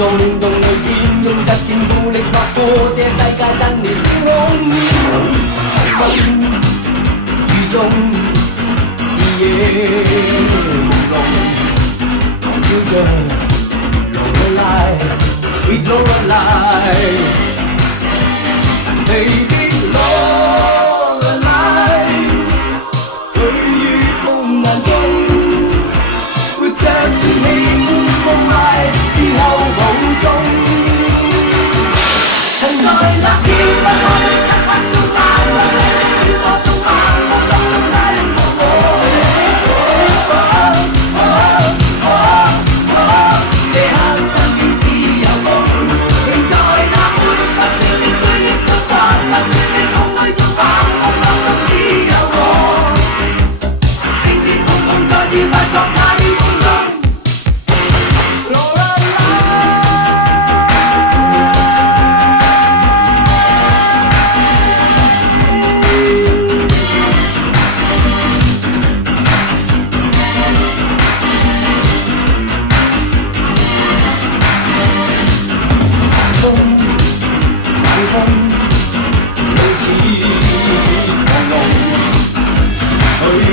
做亂動裏邊，用疾勁暴力劃過這世界震裂天空。生雨中視野朦朧，飄着 Lorelei，Sweet Lorelei， 神秘的 Lorelei， 佢於風眼中活着天氣歡夢霾，之後無蹤。曾在那天不開的漆黑中眼淚，與我中晚空當中太擁抱我。這刻身邊只有風，仍在那沒不絕的追憶中，發不出的空虛中，冷空當中只有我。跌跌碰碰再次發覺太空中。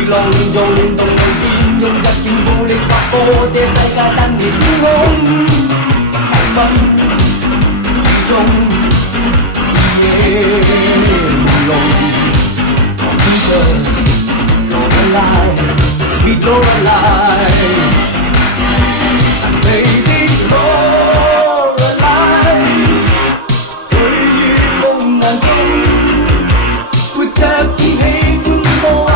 浪亂做亂動裏邊，用疾勁暴力劃過這世界震裂天空。體溫雨中視野朦朧，飄着 Lorelei，Sweet Lorelei， 神秘的 Lorelei， 佢於風眼中活着天氣歡舞藝。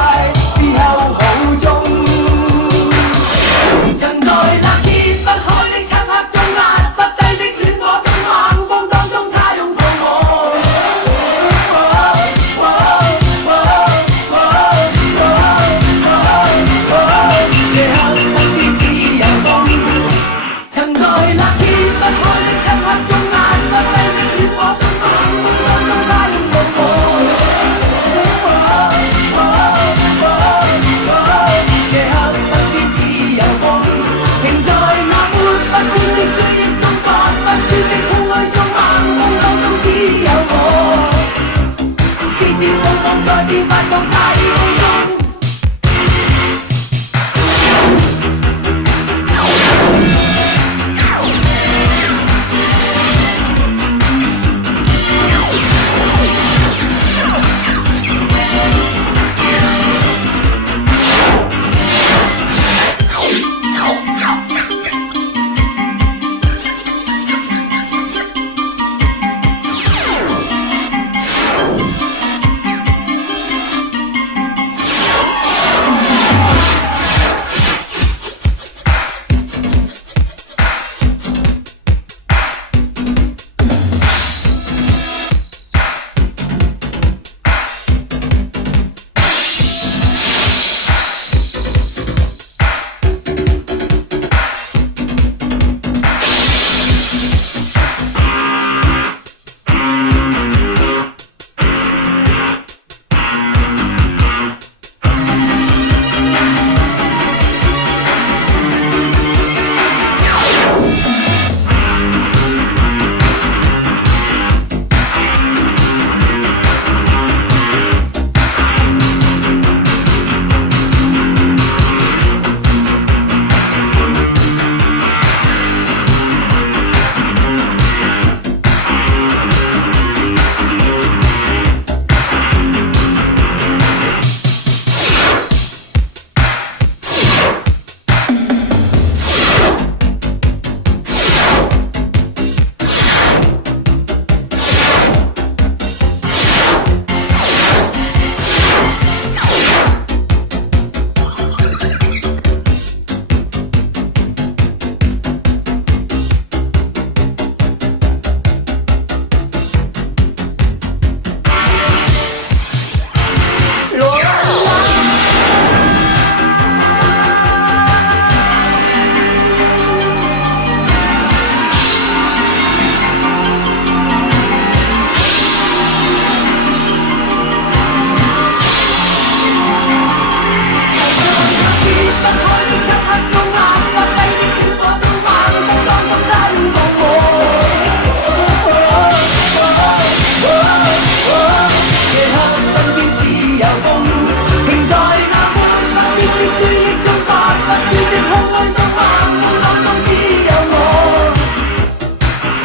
再次發覺太空中。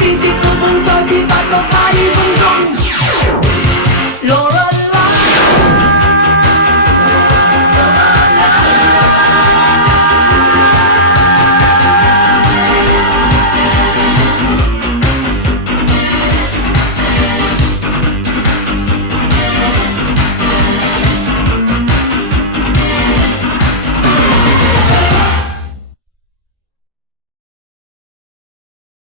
滴滴嘟嘟手机发作卡1分钟。